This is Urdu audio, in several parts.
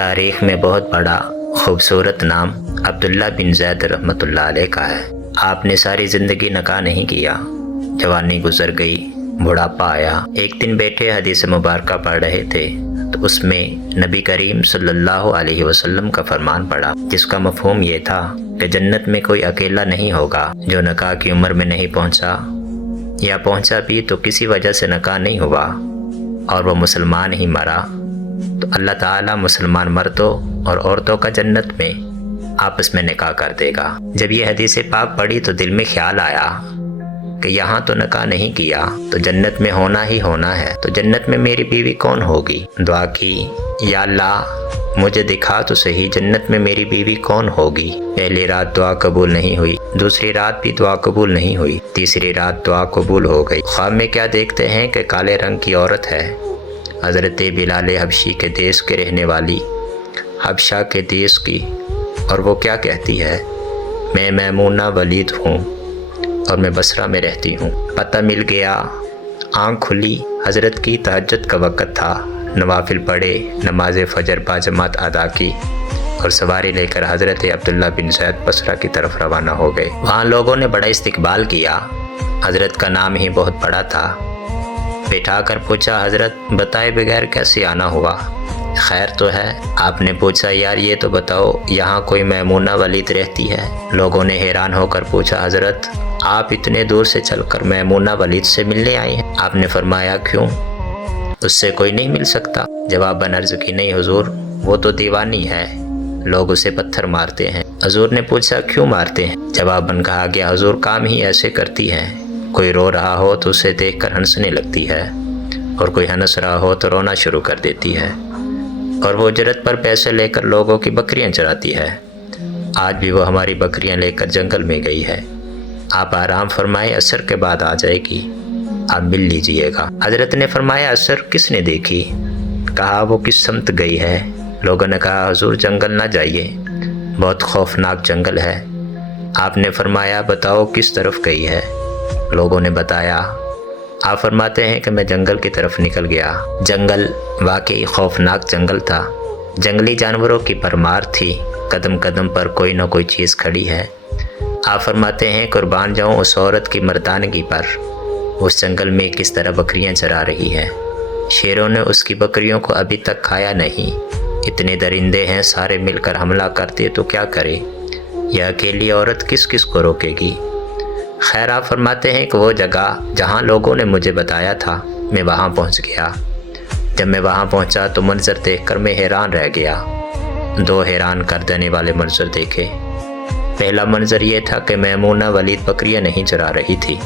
تاریخ میں بہت بڑا خوبصورت نام عبداللہ بن زید رحمۃ اللہ علیہ کا ہے۔ آپ نے ساری زندگی نکاح نہیں کیا، جوانی گزر گئی، بڑھاپا آیا۔ ایک دن بیٹھے حدیث مبارکہ پڑھ رہے تھے تو اس میں نبی کریم صلی اللہ علیہ وسلم کا فرمان پڑھا، جس کا مفہوم یہ تھا کہ جنت میں کوئی اکیلا نہیں ہوگا جو نکاح کی عمر میں نہیں پہنچا، یا پہنچا بھی تو کسی وجہ سے نکاح نہیں ہوا اور وہ مسلمان ہی مرا، تو اللہ تعالیٰ مسلمان مردوں اور عورتوں کا جنت میں آپس میں نکاح کر دے گا۔ جب یہ حدیث پاک پڑھی تو دل میں خیال آیا کہ یہاں تو نکاح نہیں کیا تو جنت میں ہونا ہی ہونا ہے، تو جنت میں میری بیوی کون ہوگی؟ دعا کی، یا اللہ مجھے دکھا تو صحیح جنت میں میری بیوی کون ہوگی۔ پہلی رات دعا قبول نہیں ہوئی، دوسری رات بھی دعا قبول نہیں ہوئی، تیسری رات دعا قبول ہو گئی۔ خواب میں کیا دیکھتے ہیں کہ کالے رنگ کی عورت ہے، حضرت بلال حبشی کے دیس کے رہنے والی، حبشہ کے دیس کی، اور وہ کیا کہتی ہے، میں میمونہ ولید ہوں اور میں بصرہ میں رہتی ہوں۔ پتہ مل گیا، آنکھ کھلی، حضرت کی تہجد کا وقت تھا، نوافل پڑھے، نماز فجر باجماعت ادا کی اور سواری لے کر حضرت عبداللہ بن زید بصرہ کی طرف روانہ ہو گئے۔ وہاں لوگوں نے بڑا استقبال کیا، حضرت کا نام ہی بہت بڑا تھا۔ بٹھا کر پوچھا، حضرت بتائے بغیر کیسے آنا ہوا؟ خیر تو ہے؟ آپ نے پوچھا، یار یہ تو بتاؤ یہاں کوئی میمونہ ولید رہتی ہے؟ لوگوں نے حیران ہو کر پوچھا، حضرت آپ اتنے دور سے چل کر میمونہ ولید سے ملنے آئے ہیں؟ آپ نے فرمایا، کیوں، اس سے کوئی نہیں مل سکتا؟ جواباً عرض کی، نہیں حضور، وہ تو دیوانی ہے، لوگ اسے پتھر مارتے ہیں۔ حضور نے پوچھا، کیوں مارتے ہیں؟ جواباً کہا گیا، حضور کام ہی ایسے کرتی ہے، کوئی رو رہا ہو تو اسے دیکھ کر ہنسنے لگتی ہے، اور کوئی ہنس رہا ہو تو رونا شروع کر دیتی ہے، اور وہ اجرت پر پیسے لے کر لوگوں کی بکریاں چراتی ہے۔ آج بھی وہ ہماری بکریاں لے کر جنگل میں گئی ہے، آپ آرام فرمائے، عصر کے بعد آ جائے گی، آپ مل لیجئے گا۔ حضرت نے فرمایا، عصر کس نے دیکھی؟ کہا، وہ کس سمت گئی ہے؟ لوگوں نے کہا، حضور جنگل نہ جائیے، بہت خوفناک جنگل ہے۔ آپ نے فرمایا، بتاؤ کس طرف گئی ہے؟ لوگوں نے بتایا۔ آپ فرماتے ہیں کہ میں جنگل کی طرف نکل گیا۔ جنگل واقعی خوفناک جنگل تھا، جنگلی جانوروں کی بھرمار تھی، قدم قدم پر کوئی نہ کوئی چیز کھڑی ہے۔ آپ فرماتے ہیں، قربان جاؤں اس عورت کی مردانگی پر، اس جنگل میں کس طرح بکریاں چرا رہی ہے، شیروں نے اس کی بکریوں کو ابھی تک کھایا نہیں، اتنے درندے ہیں، سارے مل کر حملہ کرتے تو کیا کرے، یہ اکیلی عورت کس کس کو روکے گی؟ خیر، آپ فرماتے ہیں کہ وہ جگہ جہاں لوگوں نے مجھے بتایا تھا میں وہاں پہنچ گیا۔ جب میں وہاں پہنچا تو منظر دیکھ کر میں حیران رہ گیا۔ دو حیران کر دینے والے منظر دیکھے۔ پہلا منظر یہ تھا کہ میمونہ ولید بکریاں نہیں چرا رہی تھی،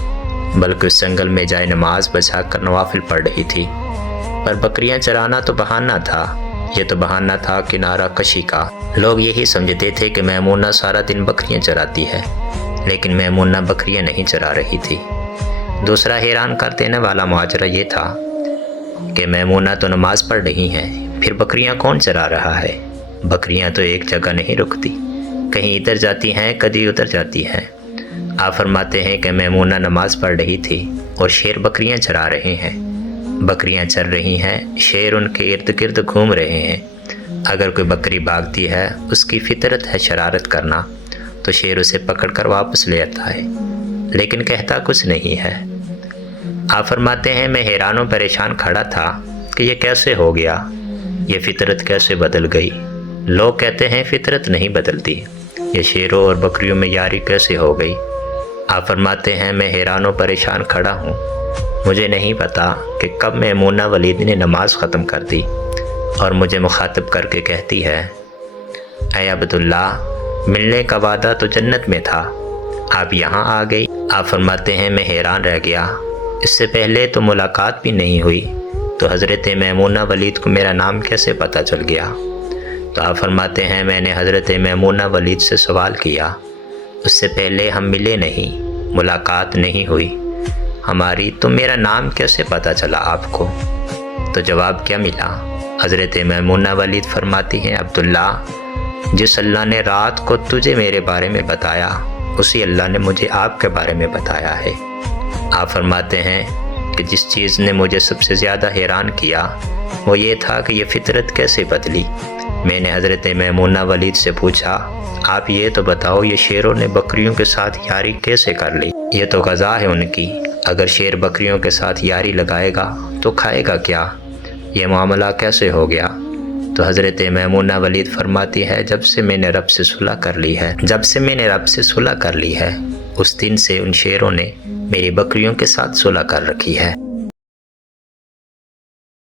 بلکہ اس جنگل میں جائے نماز بچھا کر نوافل پڑھ رہی تھی۔ پر بکریاں چرانا تو بہانہ تھا، یہ تو بہانہ تھا کنارہ کشی کا۔ لوگ یہی سمجھتے تھے کہ میمونہ سارا دن بکریاں چراتی ہے، لیکن میمونہ بکریاں نہیں چرا رہی تھی۔ دوسرا حیران کر دینے والا ماجرا یہ تھا کہ میمونہ تو نماز پڑھ رہی ہیں، پھر بکریاں کون چرا رہا ہے؟ بکریاں تو ایک جگہ نہیں رکتی، کہیں ادھر جاتی ہیں، کدی ادھر جاتی ہیں۔ آپ فرماتے ہیں کہ میمونہ نماز پڑھ رہی تھی اور شیر بکریاں چرا رہے ہیں۔ بکریاں چر رہی ہیں، شیر ان کے ارد گرد گھوم رہے ہیں۔ اگر کوئی بکری بھاگتی ہے، اس کی فطرت ہے شرارت کرنا، تو شیر اسے پکڑ کر واپس لے آتا ہے، لیکن کہتا کچھ نہیں ہے۔ آپ فرماتے ہیں، میں حیران و پریشان کھڑا تھا کہ یہ کیسے ہو گیا، یہ فطرت کیسے بدل گئی؟ لوگ کہتے ہیں فطرت نہیں بدلتی، یہ شیروں اور بکریوں میں یاری کیسے ہو گئی؟ آپ فرماتے ہیں، میں حیران و پریشان کھڑا ہوں، مجھے نہیں پتا کہ کب میمونہ ولید نے نماز ختم کر دی اور مجھے مخاطب کر کے کہتی ہے، اے عبداللہ، ملنے کا وعدہ تو جنت میں تھا، آپ یہاں آ گئی۔ آپ فرماتے ہیں، میں حیران رہ گیا، اس سے پہلے تو ملاقات بھی نہیں ہوئی، تو حضرت میمونہ ولید کو میرا نام کیسے پتہ چل گیا؟ تو آپ فرماتے ہیں، میں نے حضرت میمونہ ولید سے سوال کیا، اس سے پہلے ہم ملے نہیں، ملاقات نہیں ہوئی ہماری، تو میرا نام کیسے پتہ چلا آپ کو؟ تو جواب کیا ملا؟ حضرت میمونہ ولید فرماتی ہیں، عبداللہ، جس اللہ نے رات کو تجھے میرے بارے میں بتایا، اسی اللہ نے مجھے آپ کے بارے میں بتایا ہے۔ آپ فرماتے ہیں کہ جس چیز نے مجھے سب سے زیادہ حیران کیا وہ یہ تھا کہ یہ فطرت کیسے بدلی۔ میں نے حضرت میمونہ ولید سے پوچھا آپ یہ تو بتاؤ یہ شیروں نے بکریوں کے ساتھ یاری کیسے کر لی؟ یہ تو قضا ہے ان کی، اگر شیر بکریوں کے ساتھ یاری لگائے گا تو کھائے گا کیا؟ یہ معاملہ کیسے ہو گیا؟ تو حضرت میمونہ ولید فرماتی ہے جب سے میں نے رب سے صلح کر لی ہے اس دن سے ان شیروں نے میری بکریوں کے ساتھ صلح کر رکھی ہے۔